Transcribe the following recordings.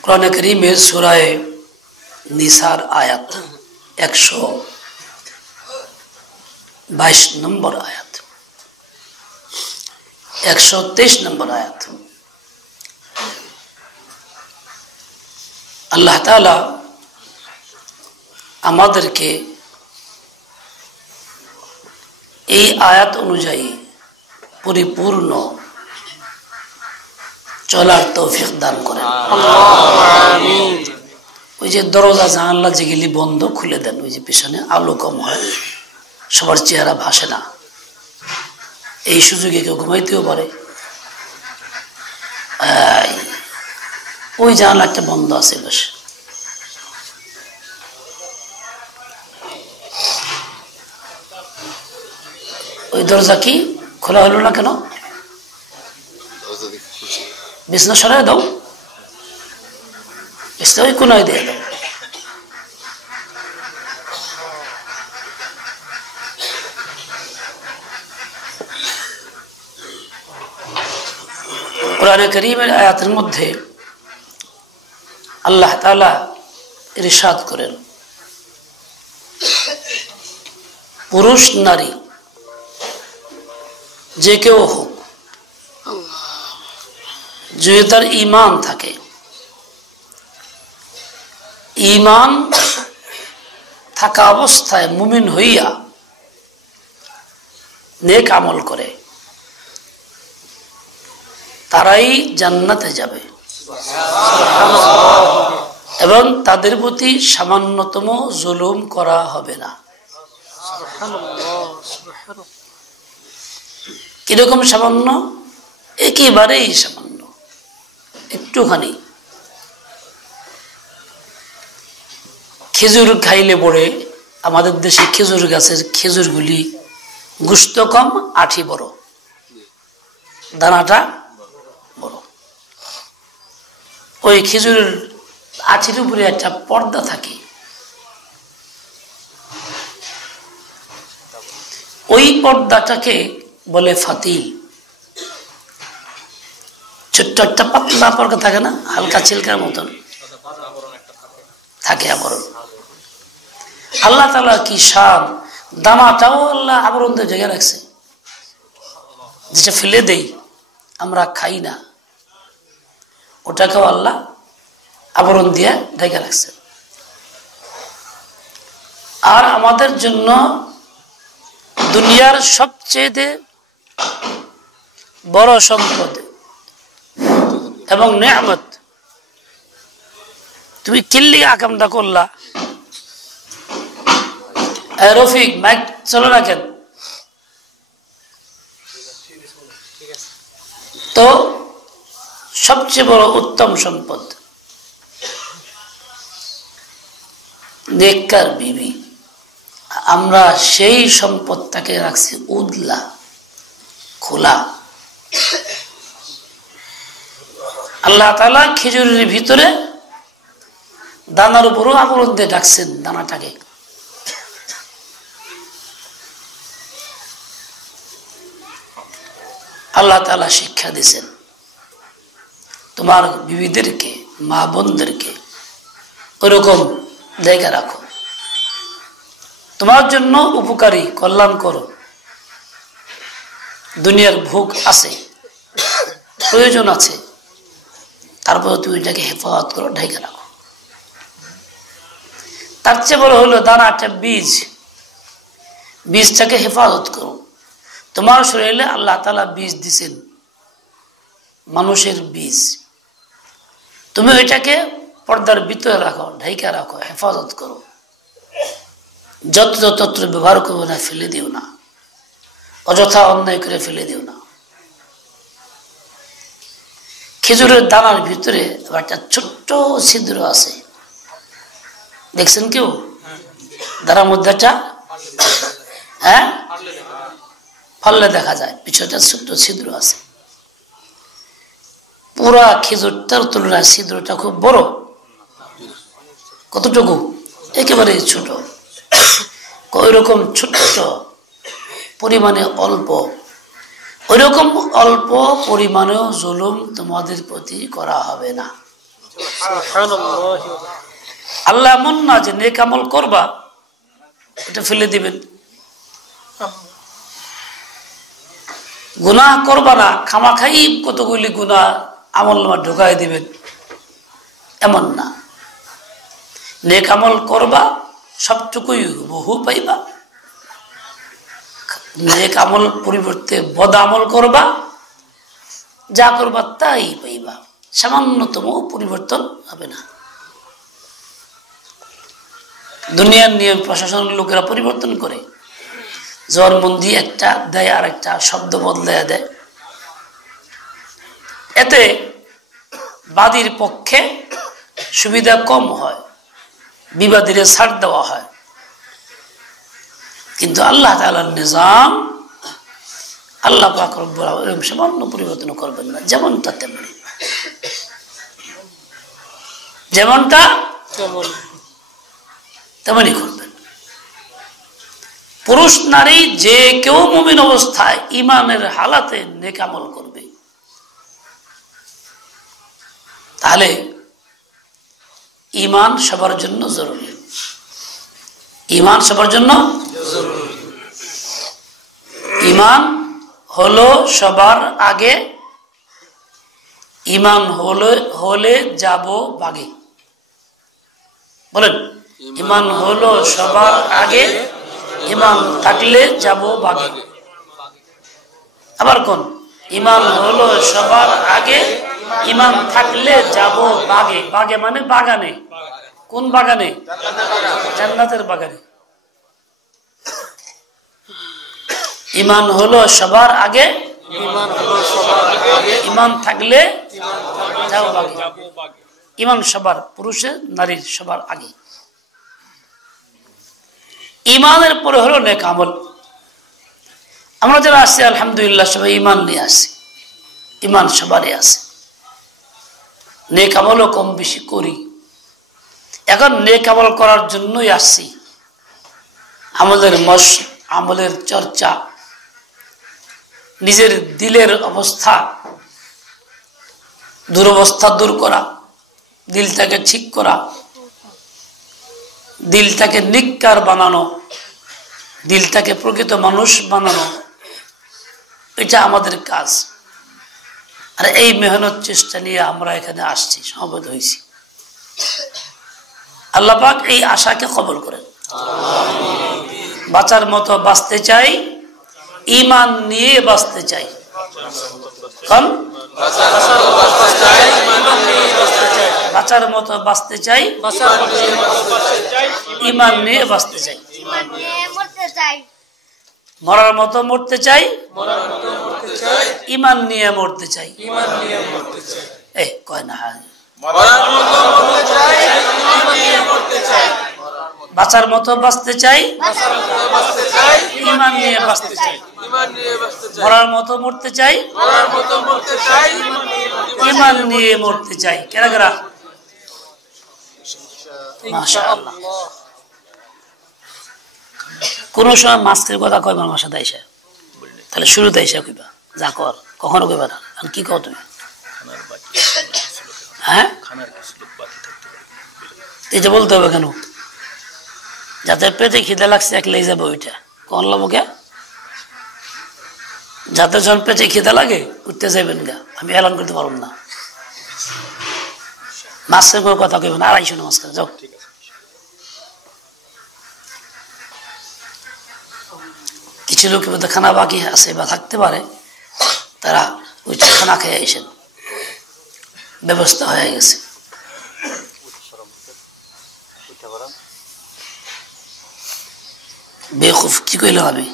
कुरान करीमेर सूरा निसार आयत 122 नम्बर आयत 123 नम्बर आयत আল্লাহ তাআলা আমাদেরকে এই আয়াত অনুযায়ী পরিপূর্ণ চলার তৌফিক দান করেন। আমিন। ওই যে দরজা জানালা যেগুলি বন্ধ খুলে দেন, ওই যে পিছনে আলো কম হয়, সবার চেহারা ভাসে না, এই সুযোগে কেউ ঘুমাইতেও পারে। ওই জানালা একটা বন্ধ আছে বসে, ওই দরজা কি খোলা হলো না কেন? বিছনা সরাই দাও, ওই কোনায় দিয়ে দাও। কুরআনে কারীমের আয়াতের মধ্যে আল্লাহ তাআলা ইরশাদ করেন, পুরুষ নারী যে কেউ হোক, যদি তার ঈমান থাকে, ঈমান থাকা অবস্থায় মুমিন হইয়া নেক আমল করে, তারাই জান্নাতে যাবে এবং তাদের প্রতি সামান্যতম জুলুম করা হবে না। কিরকম সামান্য? একেবারেই সামান্য, একটুখানি। খেজুর খাইলে পরে আমাদের দেশে খেজুর গাছের খেজুরগুলি গুস্ত কম, আঠি বড়, দানাটা বড়। ওই খেজুরের আঠির উপরে একটা পর্দা থাকে, ওই পর্দাটাকে বলে ফাতিল। ছোট্ট একটা পাতলা পর্দা থাকে না, হালকা ছিলকার মতন থাকে আবরণ। আল্লাহ তাআলা কি শান, দানাটাও আল্লাহ আবরণ দিয়ে ঢেকে রাখছে, যেটা ফেলে দেই আমরা খাই না, ওটাকেও আল্লাহ আবরণ দিয়ে ঢেকে রাখছে। আর আমাদের জন্য দুনিয়ার সবচেয়ে বড় সম্পদ এবং নেয়ামত, তুমি কিল্লি আকামটা করলা, রফিক মাইক চলো না কেন? তো সবচেয়ে বড় উত্তম সম্পদ নেককার বিবি। আমরা সেই সম্পদটাকে রাখছি উদলা, খোলা। আল্লাহ তাআলা খেজুরের ভিতরে দানার উপরও আবরণ দিয়ে রাখছেন দানাটাকে। আল্লাহ তাআলা শিক্ষা দিয়েছেন, তোমার বিবিদেরকে, মা বোনদেরকে ওরকম জায়গা রাখো, তোমার জন্য উপকারী, কল্যাণ করো। দুনিয়ার ভোগ আছে, প্রয়োজন আছে, তারপর তুমি এটাকে হেফাজত করো, ঢেকে রাখো। তার চেয়ে বড় হলো দানা একটা বীজ, বীজটাকে হেফাজত করো। তোমার শরীরে আল্লাহ তাআলা বীজ দিছেন, মানুষের বীজ, তুমি ওইটাকে পর্দার ভিতরে রাখো, ঢেকে রাখো, হেফাজত করো। যত্র তত্র ব্যবহার করবে না, ফেলে দিও না, অযথা অন্যায় করে ফেলে দিও না। খেজুরের দানার ভিতরে একটা ছোট্ট ছিদ্র আছে, দেখছেন কেউ? দানার মধ্যে একটা ফাললে দেখা যায়, পিছনে ছোট্ট ছিদ্র আছে। পুরা খেজুরটার তুলনায় ছিদ্রটা খুব বড়। কতটুকু? একেবারে ছোট। ওই রকম ছোট্ট পরিমাণে অল্প, ওই রকম অল্প পরিমাণেও জুলুম তোমাদের প্রতি করা হবে না। আল্লাহ এমন না যে নেক আমল করবা এটা ফেলে দিবেন, গুনাহ করবা না খামাখাই কতগুলি গুনাহ আমল নামা ঢুকাই দিবেন, এমন না। নেক আমল করবা সবটুকুই বহু পাইবা, নেক আমল পরিবর্তে বদ আমল করবা, যা করবা তাই পাইবা, সামান্যতম পরিবর্তন হবে না। দুনিয়ার নিয়ম প্রশাসনের লোকেরা পরিবর্তন করে, জবানবন্দি একটা দেয় আর একটা শব্দ বদলাইয়া দেয়, এতে বাদীর পক্ষে সুবিধা কম হয়, বিবাদীরে ছাড় দেওয়া হয়। কিন্তু আল্লাহ তাআলার নিজাম, আল্লাহ পাক রব্বুল আলামিন সামান্য পরিবর্তন করবেন না, যেমনটা তেমনি, যেমনটা তেমনি করবেন। পুরুষ নারী যে কেউ মুমিন অবস্থায় ইমানের হালাতে নেক আমল করবে, তাহলে ইমান সবার জন্য জরুরি। ইমান সবার জন্য জরুরি। ইমান হলো সবার আগে, ইমান হলে যাব বাগে। বলেন, ইমান হলো সবার আগে, ইমান থাকলে যাব বাগে। আবার কোন, ইমান হলো সবার আগে, ইমান থাকলে যাব বাগে। বাগে মানে বাগানে। কোন বাগানে? জান্নাতের বাগানে। ইমান হলো সবার আগে, ইমান থাকলে যাও বাগে। ইমান সবার, পুরুষের নারীর সবার আগে। ইমানের পরে হলো নেক আমল। আমরা যারা আছি আলহামদুলিল্লাহ সবাই ইমান নিয়ে আসি, ইমান সবারই আছে, নেক আমলও কম বেশি করি। এখন নেক আমল করার জন্যই আসছি, আমলের চর্চা, নিজের দিলের অবস্থা, দুরবস্থা দূর করা, দিলটাকে ঠিক করা, দিলটাকে নিকার বানানো, দিলটাকে প্রকৃত মানুষ বানানো, এটা আমাদের কাজ। আর এই মেহনত চেষ্টা নিয়ে আমরা এখানে আসছি, সমবেত হয়েছি। আল্লাহ পাক এই আশাকে কবুল করেন। বাঁচার মতো বাঁচতে চাই, ইমান নিয়ে বাঁচতে চাই। কারণ বাঁচার মতো বাঁচতে চাই, ইমান নিয়ে বাঁচতে চাই। মরার মতো মরতে চাই, ইমান নিয়ে মরতে চাই। এই কয় না, বাঁচার মতো বাঁচতে চাই, ইমান নিয়ে বাঁচতে চাই। মরার মতো মরতে চাই, ইমান নিয়ে মরতে চাই। কেরা কেরা? মাশাআল্লাহ। কোন সময় মাস্কের কথা কইবা আমার সাথে আইসা, তাহলে শুরুতে আইসা কইবা যা কর, কখনো কইবা না। কি কও তুমি? হ্যাঁ, এটা বলতে হবে কেন? যাতে পেটে খিদে লাগছে একলাই যাবে ওইটা কোন লাভ কে? যাতে যখন পেটে খিদে লাগে উঠতে যাবেন গা, আমি এলান করতে পারব না। মাছের কোনো কথা কইব না, আড়াইশো না মাছ খাবে যাও। কিছু লোকের মধ্যে খানা বাকি আছে বা থাকতে পারে, তারা ওইটা খানা খেয়ে আসেন, ব্যবস্থা হয়ে গেছে। বেকুফ কি কইলাম আমি?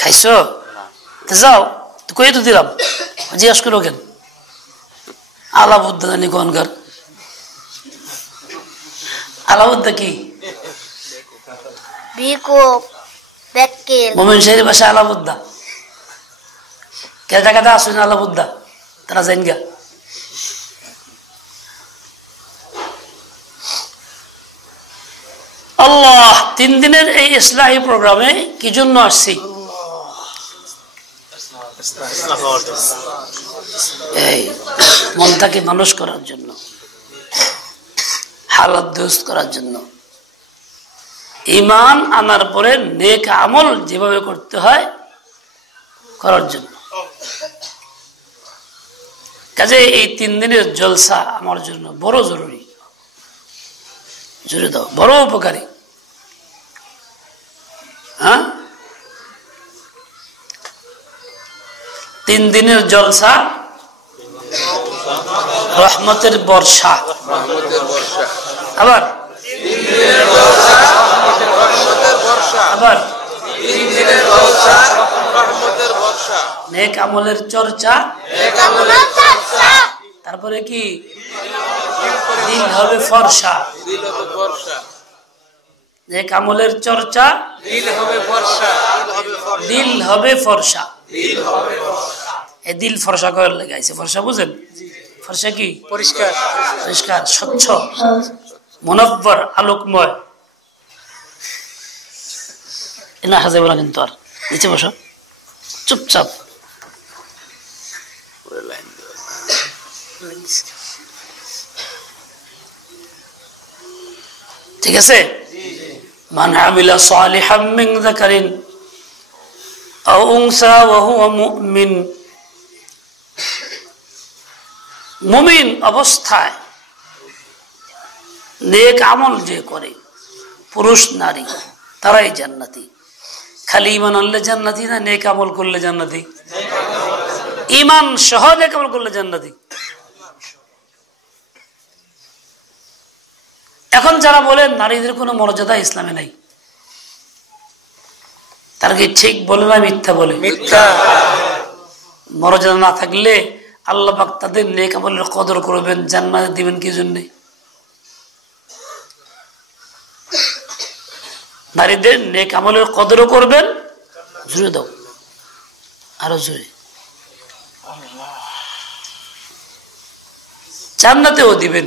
খাইছো? যাও তো কই তো দিলাম, জিজ্ঞাসা করো কেন? আলাবুদ্দা জানি কোনকার আলাবুদ্দা কি? মোমেন শাহের বাসা আলাবুদ্দা। কেদা কেদা আসুন আলাবুদ্দা, তারা জান গা। আল্লাহ, 3 দিনের এই ইসলাহি প্রোগ্রামে কি জন্য আসছি? এই মনটাকে মানুষ করার জন্য, হালাত দুরুস্ত করার জন্য, ঈমান আনার পরে নেক আমল যেভাবে করতে হয় করার জন্য। কাজে এই 3 দিনের জলসা আমার জন্য বড় জরুরি, জুড়ে দাও, বড় উপকারী। হ্যাঁ, 3 দিনের জলসা রহমতের বর্ষা। আবার আবার নেক আমলের চর্চা, তারপরে কি দিল হবে ফর্সা। নেক আমলের চর্চা, দিল হবে ফর্সা। এই দিল ফর্সা করে লাগাইছে। ফর্সা বুঝেন? ফর্সা কি? পরিষ্কার, পরিষ্কার, স্বচ্ছ, মুনব্বর, আলোকময়। না হাজে বলা কিন্তু আর নিচে বসো, চুপচাপ। ঠিক আছে? মান আমিলা সালিহাম মিন যাকারিন আও উনসা ওয়া হুয়া মুমিন। মুমিন অবস্থায় নেক আমল যে করে, পুরুষ নারী, তারাই জান্নাতি। খালি ঈমান আনলে জান্নাতি না, নেক আমল করলে জান্নাতি? ঈমান সহ নেক আমল করলে জান্নাতি। এখন যারা বলে নারীদের কোনো মর্যাদা ইসলামে নাই, তারা কি ঠিক বলে না মিথ্যা বলে? মিথ্যা। মর্যাদা না থাকলে আল্লাহ পাক তাদের নেক আমলের কদর করবেন, জান্নাত দিবেন কি জন্যে? নারীদের নেক আমলের কদরও করবেন। জুড়ে দাও, আরো জুড়ে। জান্নাতেও দিবেন।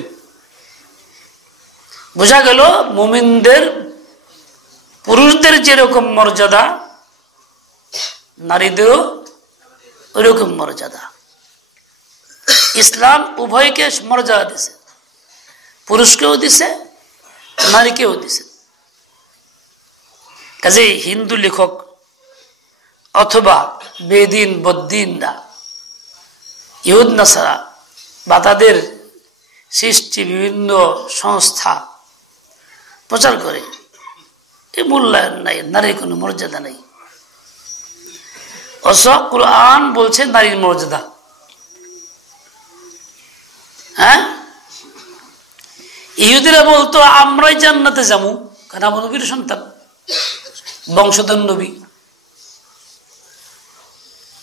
বোঝা গেল মুমিনদের, পুরুষদের যেরকম মর্যাদা, নারীদেরও ওইরকম মর্যাদা। ইসলাম উভয়কে মর্যাদা দিছে, পুরুষকেও দিছে, নারীকেও দিছে। কাজে হিন্দু লেখক অথবা বেদিন বদ্দিনরা, ইহুদ নাসারা বা তাদের সৃষ্টি বিভিন্ন সংস্থা প্রচার করে এই মূল্যায়ন নাই, নারীর কোনো মর্যাদা নাই। অথচ কুরআন বলছে নারীর মর্যাদা। হ্যাঁ, ইহুদিরা বলতো আমরাই জান্নাতে যাবো, কারণ আমরা নবীর সন্তান, বংশধর নবী।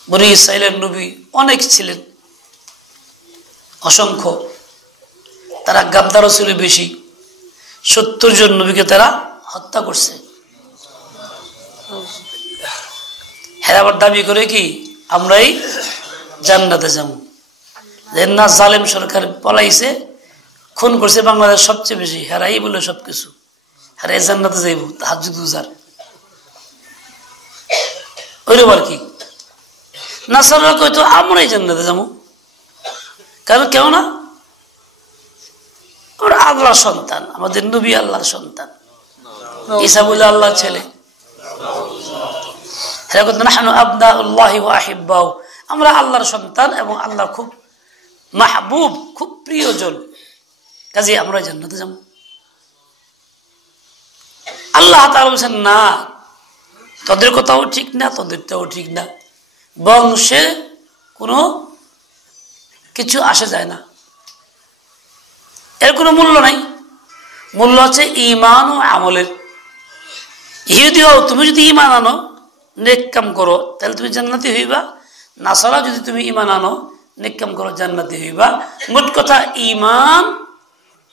বনি ইসরাইলের নবী অনেক ছিলেন, অসংখ্য। তারা গাদ্দারও ছিল বেশি, 70 জন নবীকে তারা হত্যা করছে। হেরাবার দাবি করে কি আমরাই জান্নাতে যাবো। না, জালেম সরকার পলাইছে, খুন করছে বাংলাদেশ সবচেয়ে বেশি, হেরাই বলে সবকিছু, হেরাই জান্নাতে যাইব, তাহাজ্জুদ গুজার। ওইরকম আর কি। নাসাররা কইতো আমরাই জান্নাতে যাবো, কারণ কেউ না, ওরা আল্লাহর সন্তান, আমাদের নবী আল্লাহর সন্তান, ঈসা বলে আল্লাহর ছেলে। আমরা আল্লাহর সন্তান এবং আল্লাহর খুব মাহবুব, খুব প্রিয়জন, কাজে আমরা জান্নাতে যাব। আল্লাহ তাআলা বলেছেন না, তোদের কথাও ঠিক না, তোদেরটাও ঠিক না, বংশে কোনো কিছু আসে যায় না, এর কোনো মূল্য নাই। মূল্য আছে ঈমান ও আমলের। ইহুদি হও, তুমি যদি ঈমান আনো, নেক কাম করো, তাহলে তুমি জান্নাতি হইবা। নাসারা যদি তুমি ঈমান আনো, নেক কাম করো, জান্নাতি হইবা। মোট কথা ঈমান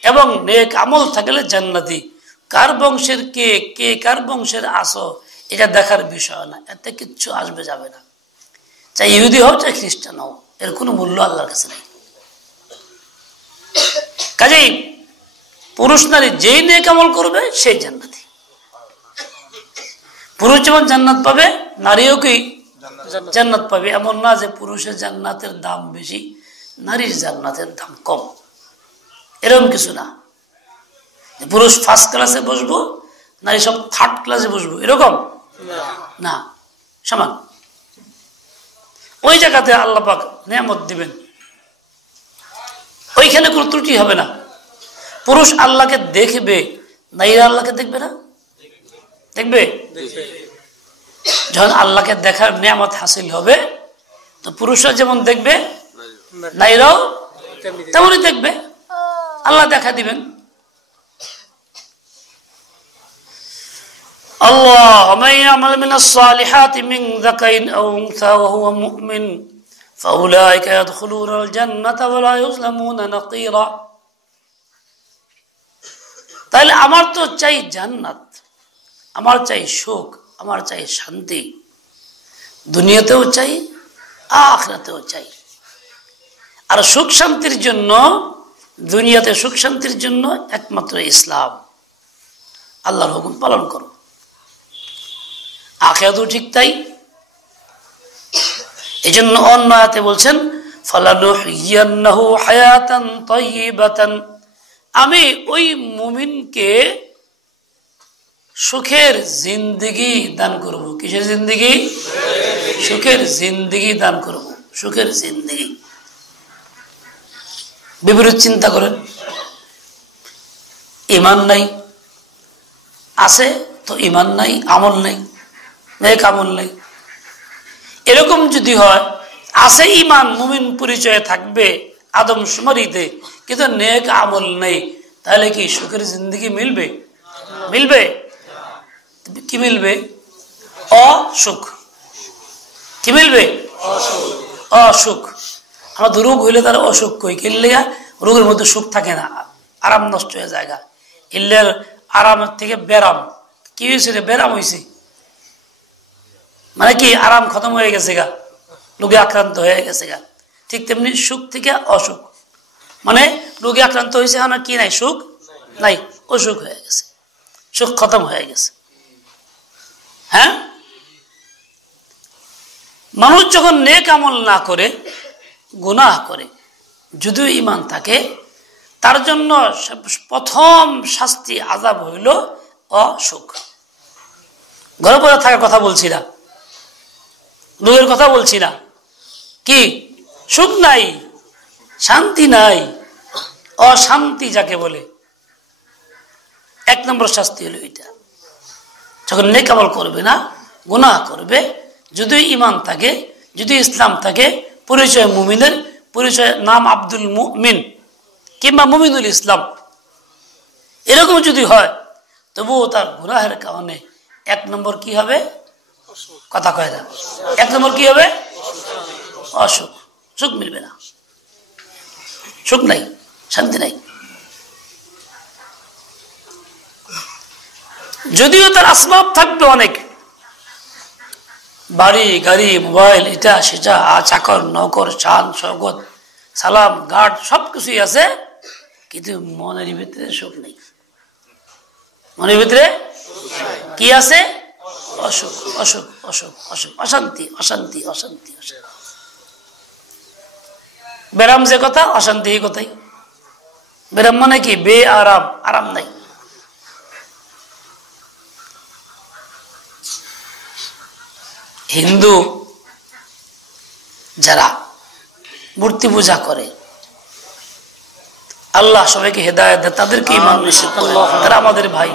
এবং নেক আমল থাকলে জান্নাতি। কার বংশের কে, কে কার বংশের আসো, এটা দেখার বিষয় না, এতে কিচ্ছু আসবে যাবে না। চাই ইহুদি হও, চাই খ্রিস্টান হও, এর কোনো মূল্য আল্লাহর কাছে নেই। কাজেই পুরুষ নারী যেই নেক আমল করবে সেই জান্নাতি। পুরুষ যেমন জান্নাত পাবে, নারীও কি জান্নাত পাবে। এমন না যে পুরুষের জান্নাতের দাম বেশি, নারীর জান্নাতের দাম কম, এরকম কিছু না। পুরুষ ফার্স্ট ক্লাসে বসবো, নারী সব থার্ড ক্লাসে বসবো, এরকম না, সমান। ওই জায়গাতে আল্লাহ পাক নিয়ামত দিবেন, ওইখানে কোনো ত্রুটি হবে না। পুরুষ আল্লাহকে দেখবে, নারীরা আল্লাহকে দেখবে না? দেখবে। যখন আল্লাহকে দেখার নিয়ামত হাসিল হবে, তো পুরুষরা যেমন দেখবে, নারীরাও তেমনই দেখবে। আল্লাহ দেখা দিবেন। আল্লাহ মান ইয়ামাল মিনাস সালিহাতি মিন যাকারিন আও উনসা ওয়া হুয়া মুমিন ফাউলাইকা ইয়াদখুলুনাল জান্নাতা ওয়া লা ইউযলামুনা নাকিরা। তাহলে আমার তো চাই জান্নাত, আমার চাই সুখ, আমার চাই শান্তি, দুনিয়াতেও চাই, আখিরাতেও চাই। আর সুখ শান্তির জন্য, দুনিয়াতে সুখ শান্তির জন্য একমাত্র ইসলাম, আল্লাহর হুকুম পালন করো। আখিরাতেও ঠিক তাই। এই জন্য অন্য আয়াতে বলছেন ফালানুহিয়ান্নাহু হায়াতান তাইয়িবাতান, আমি ওই মুমিনকে সুখের জিন্দেগি দান করব। কিসের জিন্দেগি? সুখের জিন্দেগি দান করব, সুখের জিন্দেগি। বিপরীত চিন্তা করেন, ঈমান নাই, আছে তো ঈমান নাই, আমল নাই, নেক আমল নাই। এরকম যদি হয়, আছে ঈমান, মুমিন পরিচয়ে থাকবে আদমশুমারিতে, কিন্তু নেক আমল নেই, তাহলে কি সুখের জিন্দেগি মিলবে? মিলবে। কি মিলবে? অসুখ। কি মিলবে? অসুখ। আমাদের রোগ হইলে তার অসুখ কই, কিনলে রোগের মধ্যে সুখ থাকে না, আরাম নষ্ট হয়ে জায়গা। ইল্লের আরামের থেকে বেরাম। কি হয়েছে রে? বেরাম হয়েছে মানে কি? আরাম খতম হয়ে গেছে গা, রোগে আক্রান্ত হয়ে গেছে গা। ঠিক তেমনি সুখ থেকে অসুখ, মানে রোগে আক্রান্ত হয়েছে, না কি নাই? সুখ নাই, অসুখ হয়ে গেছে, সুখ খতম হয়ে গেছে। হ্যাঁ, মানুষ যখন নেক আমল না করে, গুনাহ করে, যদিও ঈমান থাকে, তার জন্য প্রথম শাস্তি আযাব হইল অসুখ। ঘরে পড়ে থাকার কথা বলছি না, রোগের কথা বলছি না। কি? সুখ নাই, শান্তি নাই, অশান্তি যাকে বলে, এক নম্বর শাস্তি হলো এটা। যখন নেক আমল করবে না, গুনাহ করবে, যদি ঈমান থাকে, যদি ইসলাম থাকে, পরিচয় মুমিনের, পরিচয় নাম আব্দুল মুমিন কিংবা মুমিনুল ইসলাম, এরকম যদি হয়, তবুও তার গুনাহের কারণে এক নম্বর কি হবে? কথা কয় না। এক নম্বর কি হবে? অসুখ। সুখ মিলবে না, সুখ নাই, শান্তি নাই। যদিও তার আসবাব থাকবে অনেক, বাড়ি গাড়ি, মোবাইল, এটা সেটা, চাকর নৌকর, শান শওকত, সালাম গার্ড, সবকিছুই আছে, কিন্তু মনের ভিতরে সুখ নেই। মনের ভিতরে কি আছে? অসুখ, অসুখ, অসুখ, অসুখ, অশান্তি, অশান্তি, অশান্তি, অশান্তি। বেরাম যে কথা, অশান্তি এই কথাই। বেরাম মানে কি? বে আরাম, আরাম নাই। হিন্দু যারা মূর্তি পূজা করে, আল্লাহ সবাইকে হেদায়েত দেয়, তাদেরকে ঈমান নসিব করে। তারা আমাদের ভাই,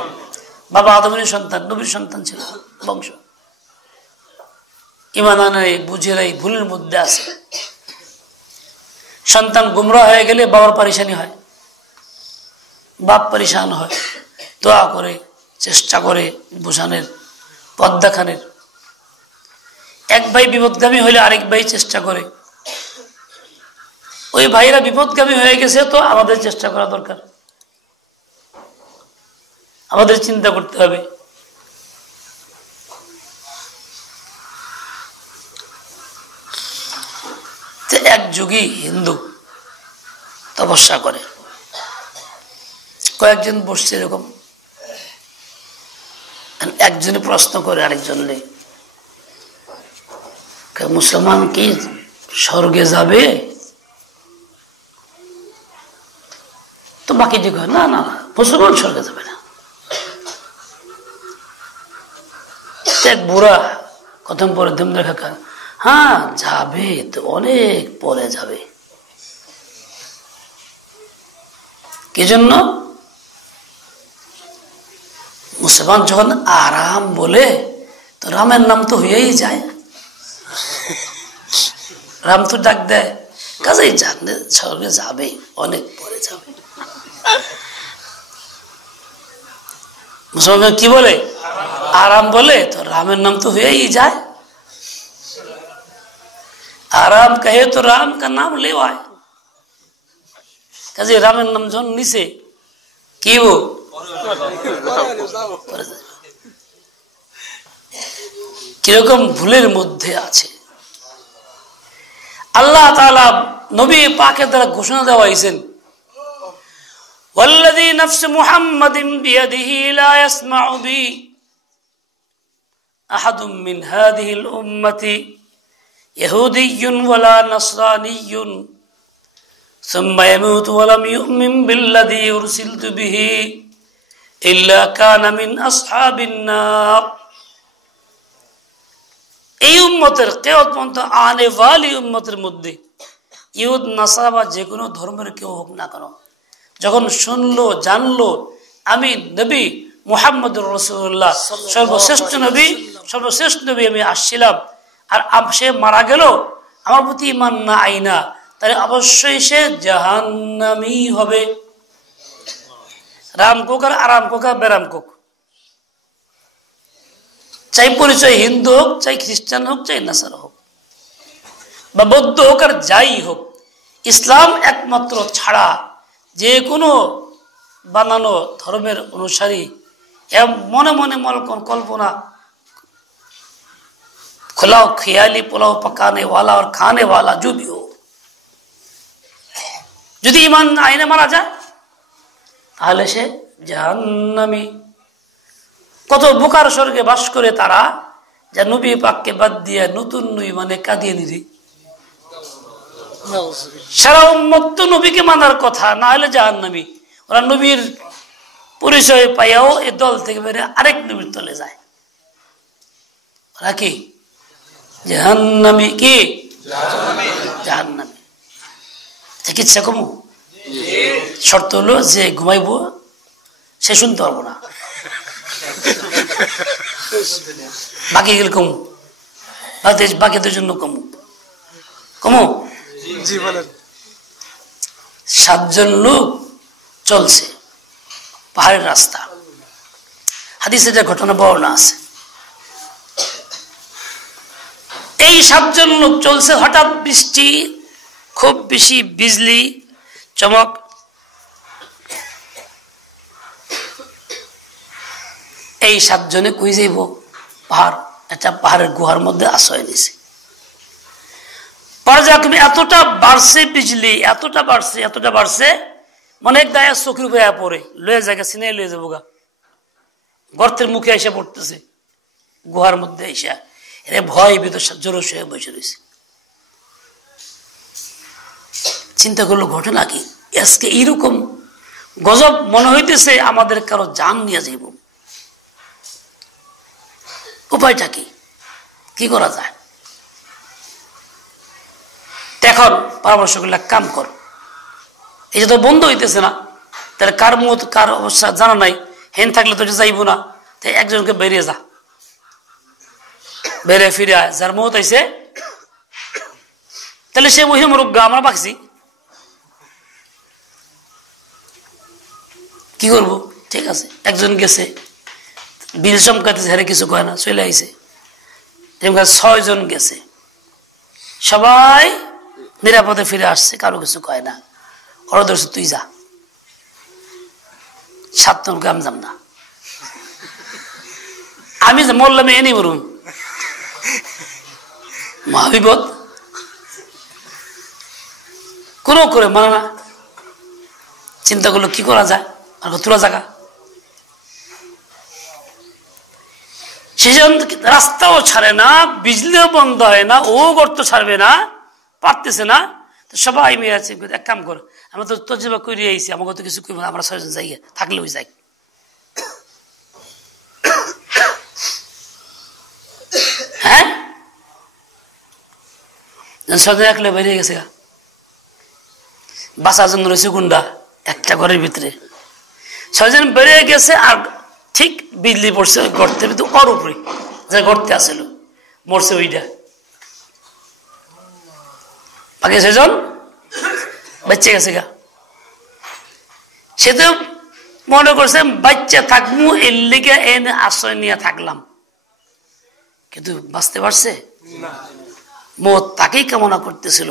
বাবা আদমের সন্তান, নবীর সন্তান ছিল বংশ। ঈমান আনাই, বুঝেরাই ভুলের মধ্যে আছে। সন্তান গুমরাহ হয়ে গেলে বাবার পরেশানি হয়, বাপ পরেশান হয়, দোয়া করে, চেষ্টা করে বোঝানোর, পথ দেখানোর। এক ভাই বিপদগামী হইলে আরেক ভাই চেষ্টা করে। ওই ভাইরা বিপদগামী হয়ে গেছে, তো আমাদের চেষ্টা করা দরকার, আমাদের চিন্তা করতে হবে। এক যুগী হিন্দু তপস্যা করে, কয়েকজন বসছে এরকম, একজনে প্রশ্ন করে আরেকজনকে, মুসলমান কি স্বর্গে যাবে? তো বাকি যে কয় না না মুসলমান স্বর্গে যাবে না। এক বুড়া কথম পরে ধুম দেখা, হ্যাঁ যাবে তো, অনেক পরে যাবে। কি জন্য? মুসলমান যখন আরাম বলে তো রামের নাম তো হয়েই যায়, রাম তো ডাক দেয়, কাজেই জানে স্বর্গে যাবে, অনেক পরে যাবে। মুসলমান কি বলে? আরাম বলে তো রামের নাম তো হয়েই যায়। आराम कहे तो राम का नाम लेवाए, কাজে রামের নাম যখন নিছে কি ও কিরকম ভুলের মধ্যে আছে। আল্লাহ তাআলা নবী পাকের দ্বারা ঘোষণা দেওয়া হয়েছেন, ওয়াল্লাযী নাফসু মুহাম্মাদিন বিয়াদিহি লা ইয়াসমাউ বি আহাদুম মিন হাযিহিল উম্মতি ইহুদিয়্যুন ওয়ালা নাসরানিয়্যুন সুম্মা ইয়ামুতু ওয়া লাম ইউমিন বিল্লাযী উরসিলতু বিহি ইল্লা কানা মিন আসহাবিন নার। এই উম্মতের কিয়ামত পর্যন্ত আনে ওয়ালি উম্মতের মধ্যে ইহুদ নাসারা বা যে কোনো ধর্মের কেউ হোক না কেন, যখন শুনলো জানলো আমি নবী মুহাম্মদুর রাসূলুল্লাহ সর্বশ্রেষ্ঠ নবী আমি আসছিলাম, আর সে মারা গেল আমার প্রতি ঈমান না আইনা, তাহলে অবশ্যই সে জাহান্নামী হবে। রাম কোক আর আরাম কোক আর বেরাম কোক, চাই পরিচয় হিন্দু হোক, চাই খ্রিস্টান হোক, চাই নাসারা হোক বা বৌদ্ধ হোক, আর যাই হোক, ইসলাম একমাত্র ছাড়া যে কোনো বানানো ধর্মের অনুসারী মনে মনে কল্পনা खुलाओ ख्याली पुलाव पकाने वाला और खाने वाला जो भी हो, যদি ঈমান আইনে মারা যায় তাহলে সে জাহান্নামী। কত বুকার স্বর্গে বাস করে তারা, যা নবী পাককে বাদ দিয়ে নতুন ঈমানে কাঁদিয়ে নিরি। সারা উম্মত তো নবীকে মানার কথা, না হলে জাহান্নামী। ওরা নবীর পরিচয় পাইয়াও এই দল থেকে বেরিয়ে আরেক নবীর তলে যায়, ওরা কি জাহান্নামী। কি জাহান্নামী? চিকিৎসা কমু? শর্ত হলো যে ঘুমাইব সে শুনতে পারবো না, বাকি গেলে কমু, বাকিদের জন্য কমু কমু। 7 জন লোক চলছে পাহাড়ের রাস্তা, হাদিসে যে ঘটনা বর্ণনা আছে। এই 7 জন লোক চলছে, হঠাৎ বৃষ্টি, খুব বেশি বিজলি চমক, এই 7 জনে কই যাইব? পাহাড়, একটা পাহাড়ের গুহার মধ্যে আশ্রয় নিছে। পর্যায়ক্রমে এতটা বাড়ছে বিজলি, এতটা বাড়ছে মনে এক দায়া চোখের উপরে পড়ে লয়ে জায়গা সিনে লয়ে যাবো গা, গর্তের মুখে এসে পড়তেছে, গুহার মধ্যে এসে এর ভয় ভিতর জোরস হয়ে বসে রয়েছে। চিন্তা করলো ঘটনা কি, আজকে এইরকম গজব মনে হইতেছে আমাদের কারো জান নিয়ে যাইব, উপায়টা কি করা যায়? এখন পরামর্শ করলে কাম কর, এই যে তো বন্ধ হইতেছে না, তাহলে কার মত কার অবস্থা জানা নাই, হেন থাকলে তো যাইব না, তাই একজনকে বেরিয়ে যা, বেড়ে ফিরে আয়, যার মত আইছে তাহলে সে মহিম রোগ্যা, আমরা বাঁচছি। কি করবো? ঠিক আছে, একজন গেছে, বিল চমকাতেছে, হারে কিছু কয় না, চলে আইছে। 6 জন গেছে, সবাই নিরাপদে ফিরে আসছে, কারো কিছু কয় না। ওরা ধরছে তুই যা, 7 জনকে আমি যাম না, আমি যে মরলাম এনে মরুন, মহাবিপদ। কোন করে মানে না, চিন্তা করলো কি করা যায়, আর তোলা জায়গা সেজন রাস্তাও ছাড়ে না, বিজলিও বন্ধ হয় না, ও গর্ত ছাড়বে না, পারতেছে না। তো সবাই মিলে আছে, এক কাম করো, আমরা তো তজরবা করে আইছি, আমাকে তো কিছু করবো না, আমরা 6 জন যাই, থাকলে ওই যাই। হ্যাঁ, 6 জন একলে বেরিয়ে গেছে, বাসার জন্য রয়েছে গুন্ডা একটা ঘরের ভিতরে। 6 জন বেরিয়ে গেছে, আর ঠিক বিজলি পড়ছে গর্তের ভিতরে, ওর উপরে যে গর্তে আসছিল, মরছে ওইটা। বাকি 6 জন বাচ্চা গেছে গা। সে তো মনে করছে বাচ্চা থাকবো, এর লিগে এনে আশ্রয় নিয়ে থাকলাম, কিন্তু বাঁচতে পারছে না, মত তাকেই কামনা করতেছিল।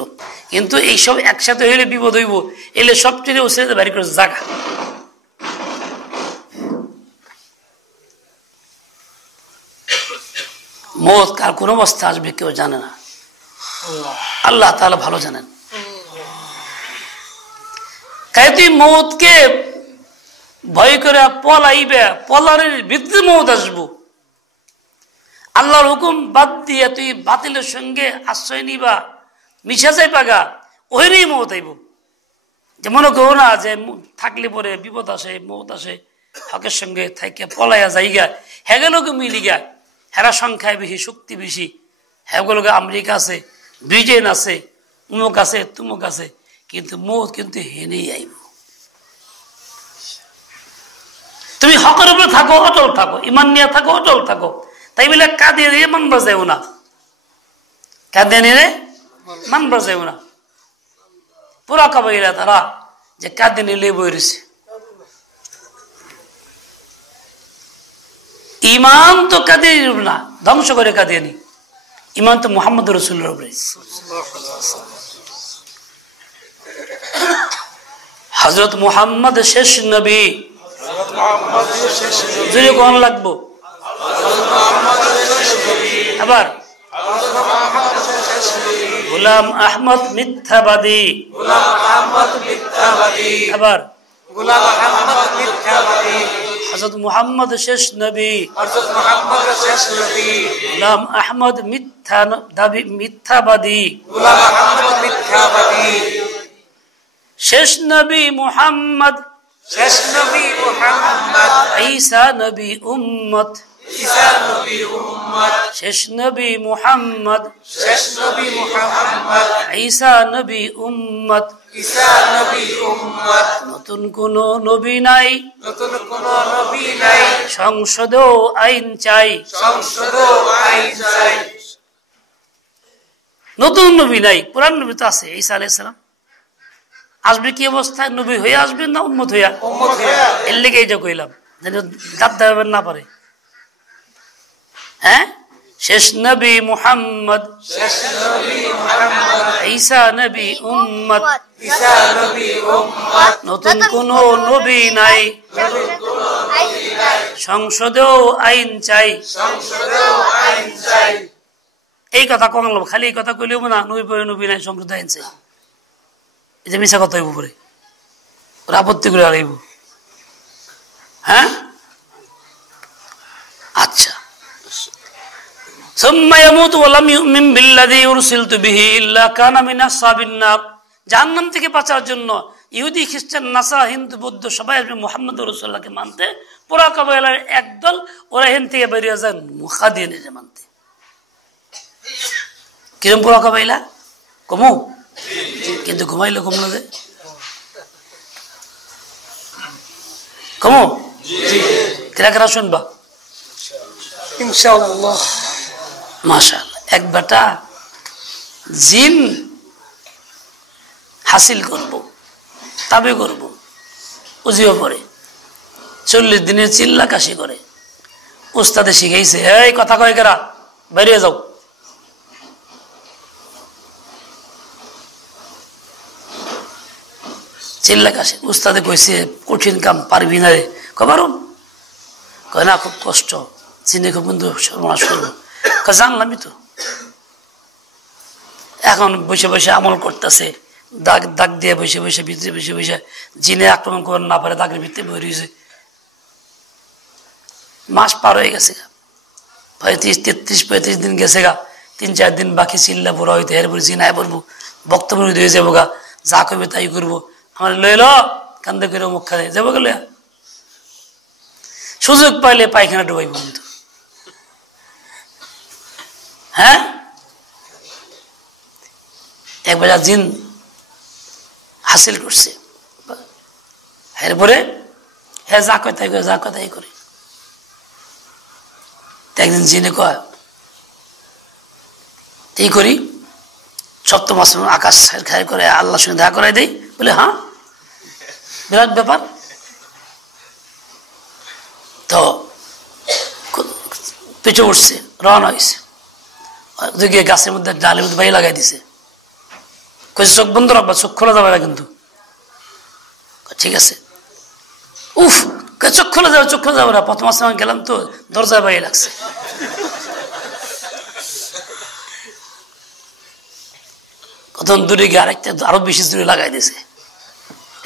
কিন্তু এইসব একসাথে হইলে বিপদ হইব, এলে সবচেয়ে ওসিলাতে বাড়ি করে জায়গা। মত কার কোন অবস্থা আসবে কেউ জানে না, আল্লাহ তাআলা ভালো জানেন। তাই তুই মৌতকে ভয় করে পলাইবে, পলারের ভিতরে মৌত আসবো। আল্লাহর হুকুম বাদ দিয়ে তুই বাতিলের সঙ্গে আশ্রয় নিবা, মিশা যাই পাগা, ওইরই মৌত আইব। যে মনে করো না যে থাকলে পরে বিপদ আসে, মৌত আসে, হকের সঙ্গে থাকে পলাইয়া যাইগা, হেগুলোকে মিলিগা, হেরা সংখ্যায় বেশি, শক্তি বেশি, হেগুলোকে আমেরিকা আছে, ব্রিটেন আছে, উমুক আছে, তুমুক আছে, কিন্তু মৌত কিন্তু হেনেই আইব। তুমি হকের উপরে থাকো, অটল থাকো, ইমান নিয়ে থাকো, অটল থাকো। তাই বলে কাঁদিয়ে দিয়ে মান বাজাইও না, কাঁদিয়ে নিলে মান বাজাইও না। পুরা কাবাইরা তারা যে কাঁদিয়ে নিলে বইরেছে। ইমান তো কাঁদিয়ে না, ধ্বংস করে কাঁদিয়ে নি। ইমান তো মুহাম্মদ রাসূলুল্লাহর উপরে। হযরত মুহাম্মদ শেষ নবী, যদি কোন লাগবো আবার গোলাম আহমদ মিথ্যাবাদী, আবার হযরত মুহাম্মদ শেষ নবী, গোলাম আহমদ মিথ্যাবাদী, শেষ নবী মুহাম্মদ, শেষ নবী মুহাম্মদ, ঈসা নবী উম্মত, ঈসা নবী উম্মত, শেষ নবী মুহাম্মদ, শেষ নবী মুহাম্মদ, ঈসা নবী উম্মত, ঈসা নবী উম্মত। নতুন কোন নবী নাই, নতুন কোন নবী নাই, সংসদ আইন চাই, সংসদ আইন চাই। নতুন নবী নাই, পুরান নবী তো আছে, ঈসা আলাইহিস সালাম। আসবে কি অবস্থায়, নবী হয়ে আসবেন না উম্মত হইয়া? উম্মত হইয়া। এর লেগে এইটা কইলাম, যেন দাঁত দাঁড়াবেন না পারে। হ্যাঁ, শেষ নবী মুহাম্মদ, শেষ নবী মুহাম্মদ, ঈসা নবী উম্মত, ঈসা নবী উম্মত। নতুন কোন নবী নাই, নতুন কোন নবী নাই, সংসদেও আইন চাই, সংসদেও আইন চাই। এই কথা কমলাম, খালি এই কথা কইলেও না, নবী পরে নবী নাই, সংসদে আইন চাই, এই যে মিশা কথা হইব পরে, ওরা আপত্তি করে আড়াইব। হ্যাঁ, আচ্ছা। জাহান্নাম থেকে বাঁচার জন্য ইহুদি, খ্রিস্টান, নাসারা, হিন্দু, বৌদ্ধ সবাই আসবে মুহাম্মদ রাসূলুল্লাহকে মানতে। পুরা কাবাইলার একদল ওরা এখান থেকে বেরিয়ে যায় মুখাদিয়ানে মানতে। কিরম পুরা কাবাইলা কমু, কিন্তু ঘুমাইলে কমলো যে কমো, কেরা কেরা শুনবা ইনশাআল্লাহ। মাশাআল্লাহ। এক বেটা জিন হাসিল করব, তাবে করব, উজিও করে 40 দিনের চিল্লা কাশি করে। উস্তাদে শিখাইছে, এই কথা কয় কেরা, বেরিয়ে যাও। চিল্লা কাশি। উস্তাদে কইছে কঠিন কাম, পারবি না রে। কবারুন কয় না, খুব কষ্ট, চিনে খুব কিন্তু সর্বনাশ করবো। জানলামই তো। এখন বসে বসে আমল করতেছে, দাগ দাগ দিয়ে বসে বসে, ভিতরে বসে বসে, জিনে আক্রমণ করে না পারে, দাগের ভিতরে বই রয়েছে। মাস পার হয়ে গেছে, 35 দিন গেছে গা, 3-4 দিন বাকি চিল্লা পড়া হইতে এরপরে জিনায় পড়বো, বক্তব্য হয়ে যাবো গা, যা করবে তাই করবো, আমার লইল কান্দে করে মুখ খাই যাবো গেলে সুযোগ পাইলে পায়খানা ডুবাইব কিন্তু। হ্যাঁ, একবার জিন হাসিল করছে, এরপরে হ্যাঁ যা কথাই করে, যা কথাই করে। একদিন জিনে কয় এই করি, সপ্তম আসমান আকাশ খায় করে আল্লাহর সঙ্গে দেখা করাই দেই, বলে হ্যাঁ বিরাট ব্যাপার। তো পিছু উঠছে, রওনা হয়েছে, গিয়ে গাছের মধ্যে ডালের মধ্যে বাড়ি লাগাই দিছে, কইছে চোখ বন্ধ রাখবা, চোখ খোলা যাবে না কিন্তু। ঠিক আছে, উফ চোখ খোলা যাবে, চোখ খোলা যাবে না, প্রথম আসমান গেলাম তো দরজায় বাইরে লাগছে। কত দূরে গিয়ে আরেকটা আরো বেশি দূরে লাগাই দিয়েছে,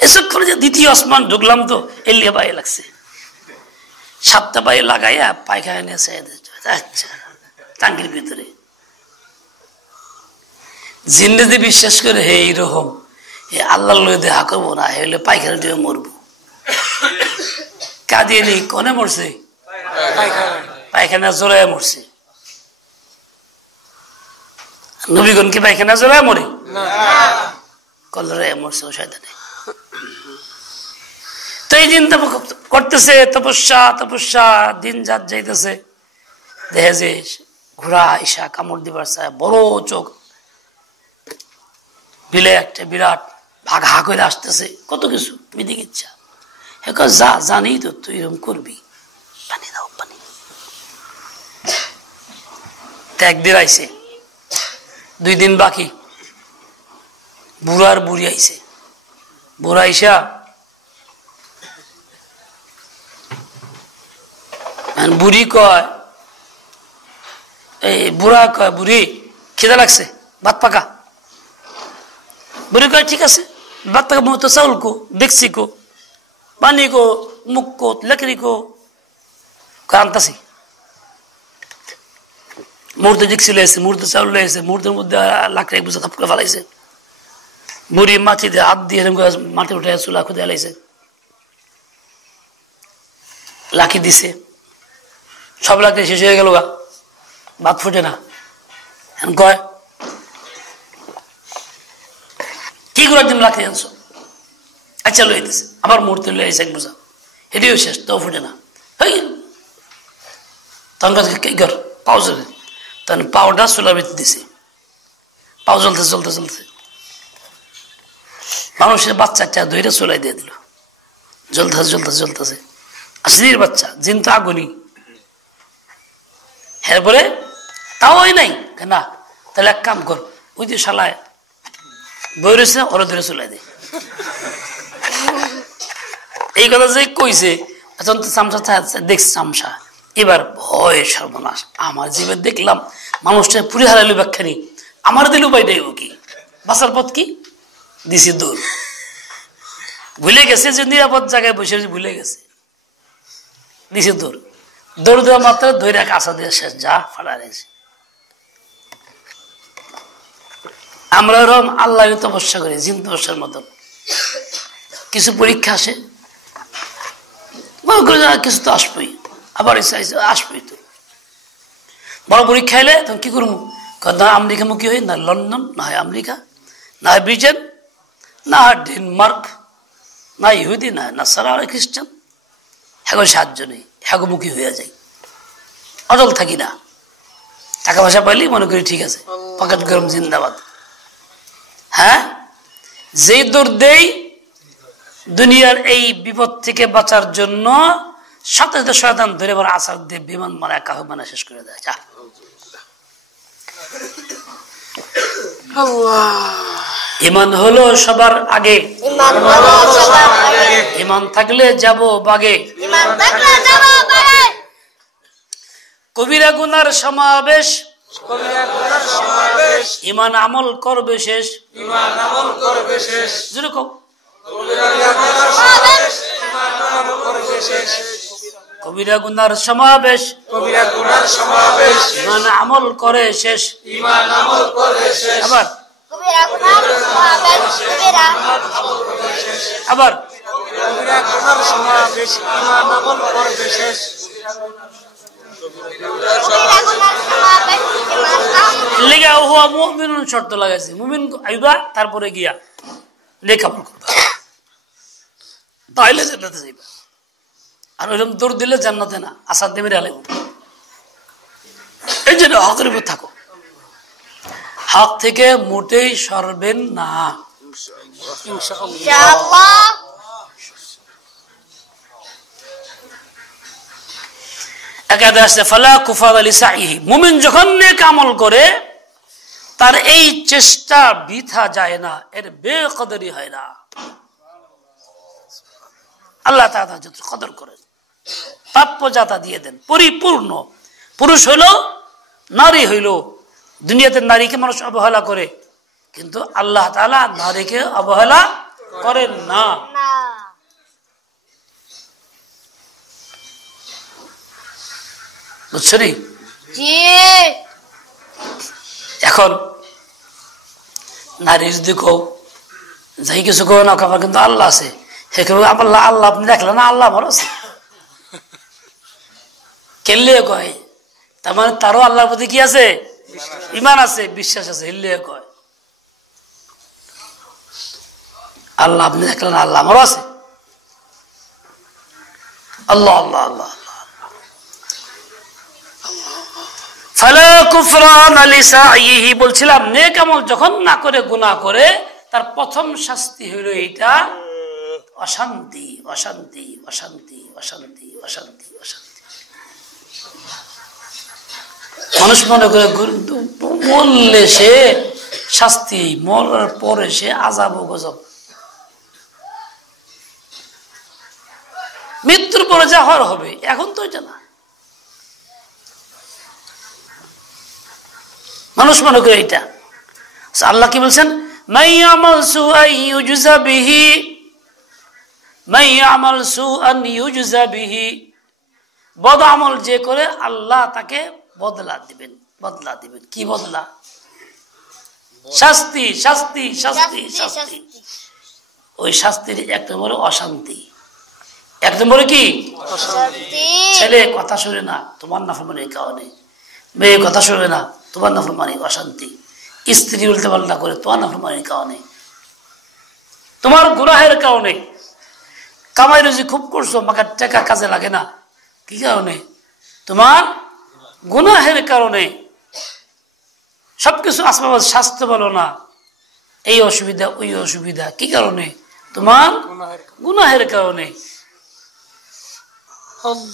এসব করে যে দ্বিতীয় আসমান ঢুকলাম তো এলিয়ে বাইরে লাগছে, 7টা বাইরে লাগাইয়া পায়খানা নিয়েছে। আচ্ছা, টাঙ্কির ভিতরে জিন্দেদি বিশ্বাস করে হে এইরকম আল্লাহর লগে দেখা করবো না, হলে পায়খানা দিয়ে মরবো। কাঁদিয়ে নি কনে মরছে, পায়খানা জোড়ায় মরছে। নবীগণ কি পায়খানা জোড়ায় মরে? কলরায় মরছে ও শয়তানে। তো এই চিন্তা করতেছে, তপস্যা দিন যাত যাইতেছে, দেখে যে ঘোড়া আইসা কামড় দিবার চায়, বড় চোখ বিলে একটা বিরাট ভাগ হা করে আসতেছে, কত কিছু বিদিক ইচ্ছা। যা জানি তো তুই এরকম করবি, পানি দাও পানি। একদিন আইছে, 2 দিন বাকি, বুড়ার বুড়ি আইছে, বুড়া আইসা বুড়ি কয়, এই বুড়া কয় বুড়ি খিদা লাগছে, ভাত পাকা। বুড়ি কয় ঠিক আছে, ভাত পাকা তো চাউল কো, দেখছি কো, পানি কো, মুখ কো, লকড়ি কো, আনতাছি। মুহূর্তে দেখছি লেগেছে, মুহূর্তে চাউল লেগেছে, মুহূর্তের মধ্যে লাকড়ি এক বুঝে থাপ করে ফেলাইছে। বুড়ি মাটি দিয়ে হাত দিয়ে মাটি উঠে চুলা খুদে এলাইছে, লাঠি দিছে, সব লাকড়ি শেষ হয়ে গেল গা, ভাত ফুটে না। কয় কি করে একদিন লাকড়ি আনছো, আচ্ছা লই দিছে, আবার মুহূর্তে লই আইছে এক বোঝা, এটিও শেষ, তো ফুটে না। তখন কি কর পাও জ্বলে, তখন পাওটা চুলার ভিতরে দিছে, পাও জ্বলতে চলতে চলতে মানুষের বাচ্চা একটা ধরে চুলাই দিয়ে দিল, জ্বলতেছে জ্বলতেছে জ্বলতেছে, আসির বাচ্চা, জিন তো আগুনি। এরপরে তাও ওই নাই না, তাহলে এক কাম কর, ওই যে শালায় বই রয়েছে ওরা ধরে চলাই দে। এই কথা যে কইছে, এখন তো চামচা দেখছি চামচা, এবার ভয় সর্বনাশ, আমার জীবে দেখলাম মানুষটা পুরি হারাইল ব্যাখ্যানি, আমার দিল বাইটাই ও কি বাঁচার পথ কি দিছি দৌড়, ভুলে গেছে যে নিরাপদ জায়গায় বসে ভুলে গেছে, দিছে দৌড়, দৌড় দেওয়া মাত্র ধরে কাঁচা দিয়ে শেষ, যা ফাড়া গেছে। আমরা ওরকম আল্লাহ তপস্যা করি, জিন তপস্যার মতন। কিছু পরীক্ষা আসে, কিছু তো আসবই, আবার আসবই তো। বড় পরীক্ষা এলে তখন কি করবো, না আমেরিকা মুখী হই, না লন্ডন, না হয় আমেরিকা, না হয় ব্রিটেন, না হয় ডেনমার্ক, না ইহুদি, না সারা খ্রিস্টান, হ্যাগো 7 জনে হ্যাগো মুখী হইয়া যাই, অটল থাকি না। টাকা পয়সা পাইলেই মনে করি ঠিক আছে, পকেট গরম জিন্দাবাদ। হ্যাঁ, যেই দৌড় দেই দুনিয়ার এই বিপদ থেকে বাঁচার জন্য, সাথে সাথে শয়তান ধরে বড় আসার দিয়ে বিমান মারা কাহু মানা শেষ করে দেয়। যা ইমান হলো সবার আগে, ইমান থাকলে যাব বাগে, কবিরা গুনার সমাবেশ, ইমান আমল করবে শেষ, যেরকম কবিরা গুনার সমাবেশ, কবিরা গুনার সমাবেশ, ইমান আমল করে শেষ, ঈমান আমল করে শেষ, আবার কবিরা গুনার সমাবেশ, কবিরা আবার কবিরা গুনার সমাবেশ, ঈমান আমল করবে শেষ। কবিরা গুনার সমাবেশ, ঈমান আমল লেগা হুয়া মুমিনুন শর্ত লাগাইছে, মুমিন আইবা তারপরে গিয়া নেক আমল করবা, তাইলে জান্নাতে যাইবা। আর ওইরকম দৌড় দিলে জান্নাতে না, আসাদ দেমের আলেম। এই জন্য হকের উপর থাকো, হক থেকে মোটেই সরবেন না। ইনশাআল্লাহ। একাদে আসছে ফালা কুফাদ আলী সাইহি, মুমিন যখন নেক আমল করে তার এই চেষ্টা বৃথা যায় না, এর বেকদরি হয় না। আল্লাহ তাআলা যত কদর করেন, প্রাপ্য যাতা দিয়ে দেন পরিপূর্ণ। পুরুষ হইল নারী হইল, দুনিয়াতে নারীকে মানুষ অবহেলা করে, কিন্তু আল্লাহ তাআলা নারীকে অবহেলা করেন না। না বুঝছো নি? জি এখন নারী যদি কও যাই কিছু কো না, আমার কিন্তু আল্লাহ আছে, হে আল্লাহ আল্লাহ আপনি দেখলেন না, আল্লাহ আমার আছে কেলে কয়, তার মানে তারও আল্লাহর প্রতি কি আছে? ইমান আছে, বিশ্বাস আছে। হিল্লে কয় আল্লাহ আপনি দেখলেন না, আল্লাহ আমারও আছে। আল্লাহ আল্লাহ আল্লাহ ফালা কুফরান লিসাইহি, বলছিলাম নেক আমল যখন না করে গুনাহ করে তার প্রথম শাস্তি হইল এইটা, অশান্তি অশান্তি অশান্তি অশান্তি অশান্তি অশান্তি। মানুষ মনে করে মরলে সে শাস্তি, মরার পরে সে আযাব ও গজব। মৃত্যুর পরে যা হওয়ার হবে, এখন তো এটা না। মানুষ মনে করে এইটা। আল্লাহ কি বলছেন? মাইয়ামাল সুআন ইউজযা বিহি, মাইয়ামাল সুআন ইউজযা বিহি, বদ আমল যে করে আল্লাহ তাকে বদলা দিবেন, বদলা দিবেন। কি বদলা? শাস্তি শাস্তি শাস্তি শাস্তি। ওই শাস্তির এক নম্বরে অশান্তি, এক নম্বরে কি? ছেলে কথা শুনে না, তোমার নাফরমানির কারণে। মেয়ে কথা শুনে না, তোমার নাফরমানি, অশান্তি। স্ত্রী উল্টা পাল্টা করে, তোমার নাফরমানির কারণে, তোমার গুনাহের কারণে। কামাই রুজি খুব করছো, মাকার টাকা কাজে লাগে না, কি কারণে? তোমার গুনাহের কারণে। সবকিছু আসবাব, স্বাস্থ্য ভালো না, এই অসুবিধা ওই অসুবিধা, কি কারণে? তোমার গুনাহের কারণে।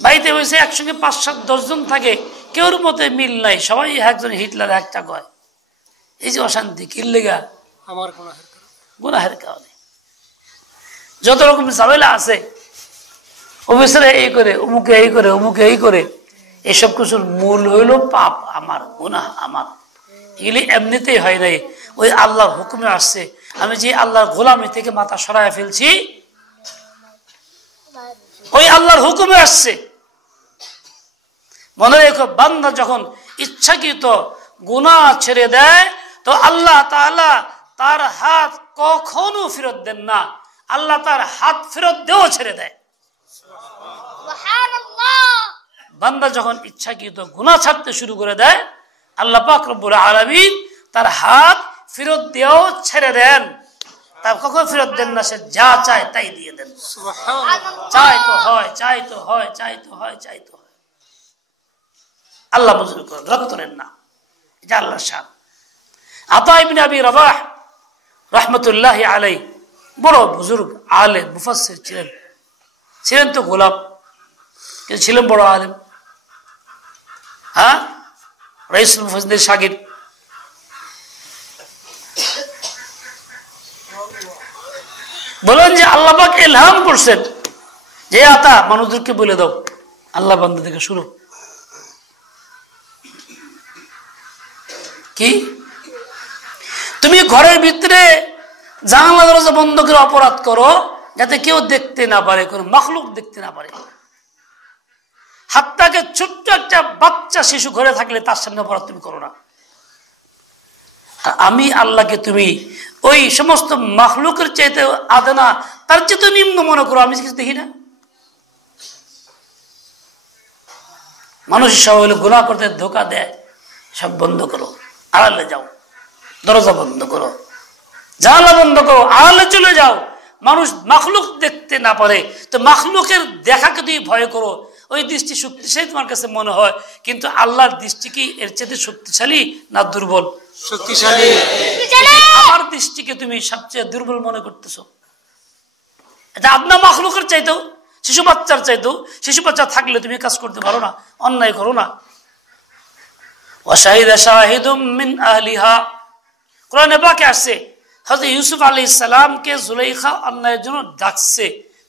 বাড়িতে বসে একসঙ্গে ৫-৭-১০ জন থাকে, কেউর মতে মিল নাই, সবাই একজন হিটলার একটা কয়। এই যে অশান্তি, কি লেগা? আমার গুনাহের কারণে। যত রকম ঝামেলা আছে, অফিসারে এই করে, অমুকে এই করে, অমুকে এই করে, এসব কিছুর মূল হইল পাপ আমার, গুনাহ আমার। এগুলি এমনিতেই হয় নাই, ওই আল্লাহর হুকুমে আসছে। আমি যে আল্লাহর গোলামি থেকে মাথা সরায় ফেলছি, ওই আল্লাহর হুকুমে আসছে। মনে রেখো, বান্দা যখন ইচ্ছাকৃত গুনাহ ছেড়ে দেয়, তো আল্লাহ তাআলা তার হাত কখনো ফেরত দেন না। আল্লাহ তার হাত ফেরত দেও ছেড়ে দেয়। বান্দা যখন ইচ্ছাকৃত গুনাহ ছাড়তে শুরু করে দেয়, আল্লাহ পাক রব্বুল আলামিন তার হাত ফেরত দেও ছেড়ে দেন। তার কখন ফেরত দেন না, সে যা চায় তাই দিয়ে দেন। চাই তো হয়, চাই তো হয়, চাই তো হয়, চাই তো হয়। আল্লাহ মঞ্জুর করেন, রদ করেন না। এটা আল্লাহর শান। আতা ইবনে আবি রাবাহ রাহমাতুল্লাহি আলাইহি বড় বুজুর্গ আলেম মুফাসসির ছিলেন। ছিলেন তো গোলাম, কিন্তু ছিলেন বড় আলেম। হ্যাঁ, রাইসুল মুফাসসিরদের শাগির্দ। বলেন যে আল্লাহ পাক ইলহাম করছেন যে আতা মানুষদেরকে বলে দাও, আল্লাহ বান্দা থেকে শুরু কি, তুমি ঘরের ভিতরে জানালা দরজা বন্ধ করে অপরাধ করো, যাতে কেউ দেখতে না পারে, কোন মাখলুক দেখতে না পারে। হাত্তাকে ছোট্ট একটা বাচ্চা শিশু ঘরে থাকলে তার সামনে অপরাধ তুমি করো না। আর আমি আল্লাহকে তুমি ওই সমস্ত মাখলুকের চাইতে আদনা তার চেয়ে নিম্ন মনে করো, আমি কিছু দেখি না? মানুষ সব হলে গুনাহ করতে ধোকা দেয়, সব বন্ধ করো, আড়ালে যাও, দরজা বন্ধ করো, জানালা বন্ধ করো, আড়ালে চলে যাও। মানুষ মাখলুক দেখতে না পারে তো মাখলুকের দেখাকে তুমি ভয় করো, ওই দৃষ্টি শক্তিশালী তোমার কাছে মনে হয়, কিন্তু আল্লাহর দৃষ্টি কি এর চেয়ে শক্তিশালী না দুর্বল? শক্তিশালী। আমার দৃষ্টিকে তুমি সবচেয়ে দুর্বল মনে করতেছো। এটা আপনার মাখলুকের চাইতেও, শিশু বাচ্চার চাইতেও, শিশু বাচ্চা থাকলে তুমি কাজ করতে পারো না, অন্যায় করো না। ওয়াশাহিদা শাহিদুম মিন আহলিহা, কোরআনে পাকে আসছে হযরত ইউসুফ আলাইহিস সালামকে জুলাইখা অন্যায়ের জন্য ডাকছে,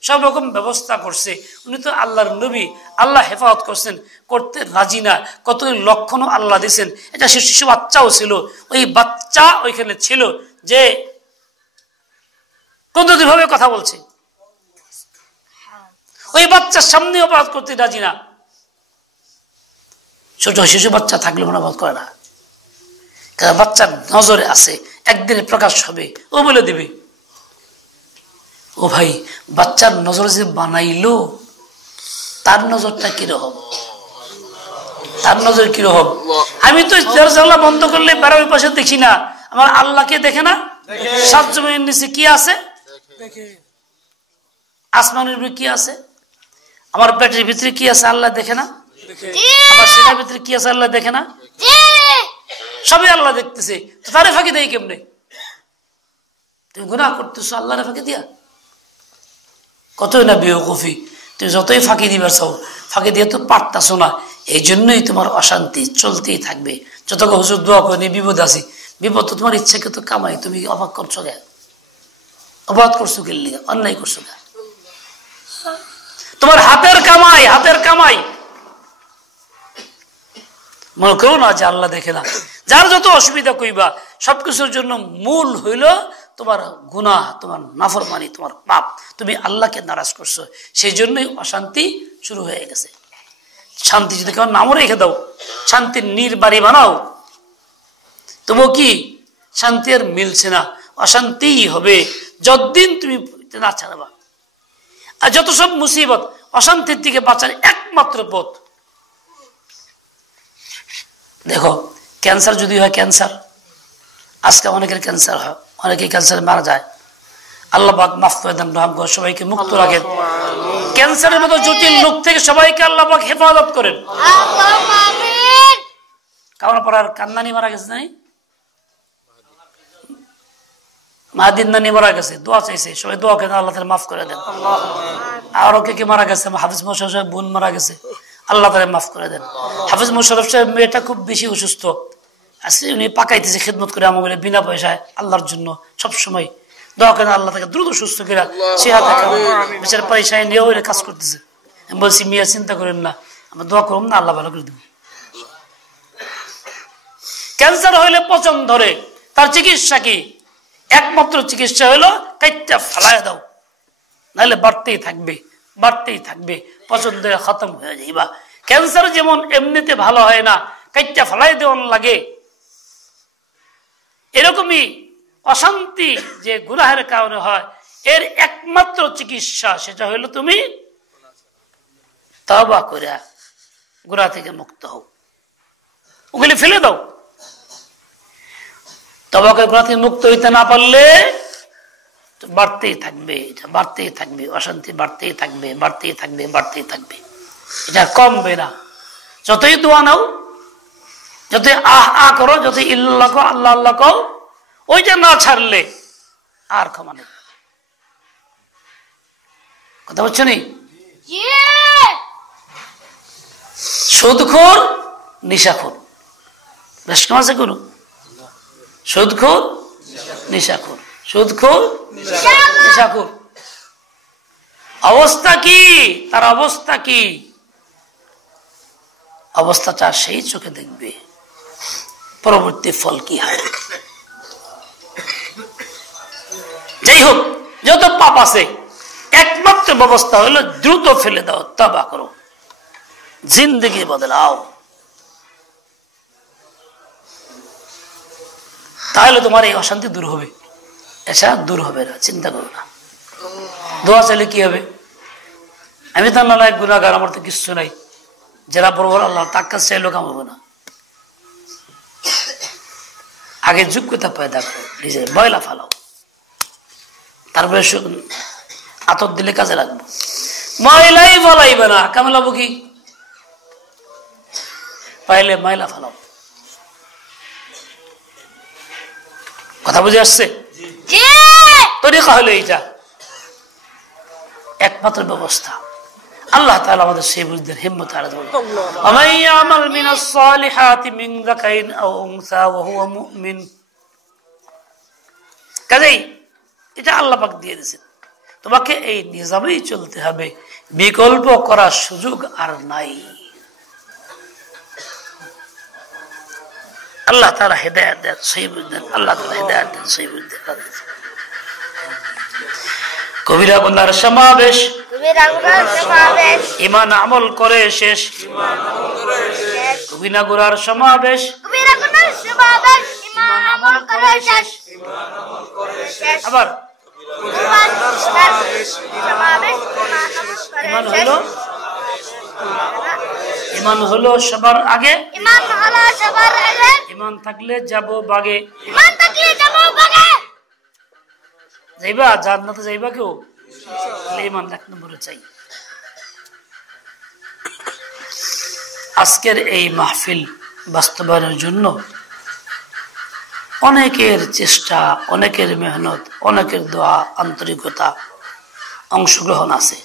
সব রকম ব্যবস্থা করছে। উনি তো আল্লাহর নবী, আল্লাহ হেফাজত করছেন, করতে রাজি না। কত লক্ষণও আল্লাহ দিয়েছেন। এটা শিশু বাচ্চাও ছিল, ওই বাচ্চা ওইখানে ছিল যে পদ্ধতিভাবে কথা বলছে, ওই বাচ্চার সামনে অপরাধ করতে রাজি না। ছোট শিশু বাচ্চা থাকলে মনে অপরাধ করে না, কারণ বাচ্চার নজরে আছে, একদিনে প্রকাশ হবে, ও বলে দিবে। ও ভাই, বাচ্চার নজর যে বানাইলো তার নজরটা কিরকম, তার নজর কিরকম? আমি তো দরজা বন্ধ করলে বেড়ার পাশে দেখি না, আমার আল্লাহকে দেখে না? সাত জমিনের নিচে কি আছে, আসমানের উপরে কি আছে, আমার পেটের ভিতরে কি আছে আল্লাহ দেখে না? আমার সিনার ভিতরে কি আছে আল্লাহ দেখে না? সবই আল্লাহ দেখতেছে, তো তারে ফাঁকি দেয় কেমনে? তুমি গুনাহ করতেছো আল্লাহরে ফাঁকি দিয়া? কতই না বেওকুফি, তুমি যতই ফাঁকি দিবার চাও ফাঁকি দিয়ে তো পারতাছো না। এই জন্যই তোমার অশান্তি চলতেই থাকবে। যতক্ষণ হুজুর দোয়া করে বিপদ আছে, বিপদ তো তোমার ইচ্ছাকে তো কামাই, তুমি অবাক করছো কে? অপরাধ করছো কে? অন্যায় করছো কে? তোমার হাতের কামাই, হাতের কামাই। মনে করো না যে আল্লাহ দেখে না। যার যত অসুবিধা কইবা সবকিছুর জন্য মূল হইল তোমার গুনাহ, তোমার নাফরমানি, তোমার পাপ। তুমি আল্লাহকে নারাজ করছো, সেই জন্যই অশান্তি শুরু হয়ে গেছে। শান্তি যদি কেউ নামও রেখে দাও, শান্তির নীর বাড়ি বানাও, তবু কি শান্তি আর মিলছে না, অশান্তিই হবে যতদিন তুমি না ছাড়বা। আর যত সব মুসিবত, অশান্তির দিকে বাঁচার একমাত্র পথ, দেখো ক্যান্সার যদি হয়, ক্যান্সার আজকে অনেকের ক্যান্সার হয়, অনেকে ক্যান্সারে মারা যায়। আল্লাহ পাক মাফ করে দেন, রহম করে সবাইকে মুক্ত রাখেন। ক্যান্সারের মতো জটিল রোগ থেকে সবাইকে আল্লাহ পাক হেফাজত করেন। কারণ পড়ার কান্নানি মারা গেছে, জানি মাহাদিন নানি মারা গেছে, দোয়া চাইছে, সবাই দোয়া করেন আল্লাহ তাআলা মাফ করে দেন। আরো কে মারা গেছে, হাফিজ মোশাররফ সাহেব বোন মারা গেছে, আল্লাহ তাআলা মাফ করে দেন। হাফিজ মোশাররফ সাহেব মেয়েটা খুব বেশি অসুস্থ আছে, উনি পাকাইতেছে খেদমত করে আমাকে বিনা পয়সায় আল্লাহর জন্য সবসময়। দোয়া করেন আল্লাহ তাকে দ্রুত সুস্থ করে সেহাত বেচারা পয়সায় নিয়েও কাজ করতেছে। আমি বলছি মিয়া চিন্তা করেন না, আমরা দোয়া করুন না, আল্লাহ ভালো করে দেব। ক্যান্সার হইলে পচন ধরে, তার চিকিৎসা কি? একমাত্র চিকিৎসা হলো কাইটটা ফালাই দাও, নাহলে বাড়তেই থাকবে, বাড়তেই থাকবে, পচন ধরে খতম হয়ে যাইবা। ক্যান্সার যেমন এমনিতে ভালো হয় না, কাইটটা ফালাই দেওয়ান লাগে, এরকমই অশান্তি যে গুনাহের কারণে হয়, এর একমাত্র চিকিৎসা সেটা হইলো তুমি তওবা করে গুনাহ থেকে মুক্ত হও, ওগুলি ফেলে দাও। তওবা করে গুনাহ থেকে মুক্ত হইতে না পারলে বাড়তেই থাকবে, এটা বাড়তেই থাকবে, অশান্তি বাড়তেই থাকবে, বাড়তেই থাকবে, বাড়তেই থাকবে, এটা কমবে না। যতই দোয়া নাও, যতই আহ আহ করো, যতই ইল্লাল্লাহ কও, আল্লাহ আল্লাহ কও, ওইটা না ছাড়লে আর ক্ষমা নেই। কথা বলছো নি? সুদখোর, নিশাখোর, বেশ কেমন আছে কোনো? সুদখোর, নিশাখোর, সুদখোর, নিশাখোর। অবস্থা কি তার? অবস্থা কি? অবস্থাটা সেই চোখে দেখবে পরবর্তী ফল কি হয়। যাই হোক, যত পাপ আছে একমাত্র ব্যবস্থা হলো দ্রুত ফেলে দাও, তওবা করো। জিন্দগি বদলাও, তাহলে তোমার এই অশান্তি দূর হবে। এছাড়া দূর হবে না, চিন্তা করো না। দোয়া চাইলে কি হবে? আমি তো আল্লাহ গুনাহগার, আমার তো কিচ্ছু নাই, যারা বড় বড় আল্লাহ তার কাছে চাইলেও কামাবো না। আগে যোগ্যতা পয়দা করো, নিজের ময়লা ফালাও, তারপরে আতর দিলে কাজে লাগবো। ময়লাই ফলাইবে না, কামলাবো কি? পাইলে ময়লা ফালাও। কথা বুঝে আসছে? তরিকা হলো এইটা, একমাত্র ব্যবস্থা। আল্লাহ তাআলা আমাদের সেই বুঝতে হিম্মত আর দেন। ওয়া ইয়ামাল মিনাস সালিহাতি মিন যাকারিন আও উনসা ওয়া হুয়া মুমিন। কাজেই এটা আল্লাহ পাক দিয়ে দিয়েছেন, তোমাকে এই নিজামেই চলতে হবে, বিকল্প করার সুযোগ আর নাই। আল্লাহ তাআলা হিদায়াত দেন, সহি বুঝেন। আল্লাহ তাআলা হিদায়াত দেন, সহি বুঝেন। কবিরা গুনার সমাবেশ, ঈমান আমল করে শেষ। কবিরা গুনার সমাবেশ, ঈমান আমল করে শেষ। আবার ঈমান হলো সবার আগে, ঈমান থাকলে যাব বাগে। যাইবা জান্নাতে, যাইবা কেউ? ঈমান এক নম্বরে চাই। আজকের এই মাহফিল বাস্তবায়নের জন্য অনেকের চেষ্টা, অনেকের মেহনত, অনেকের দোয়া, আন্তরিকতা, অংশগ্রহণ আছে।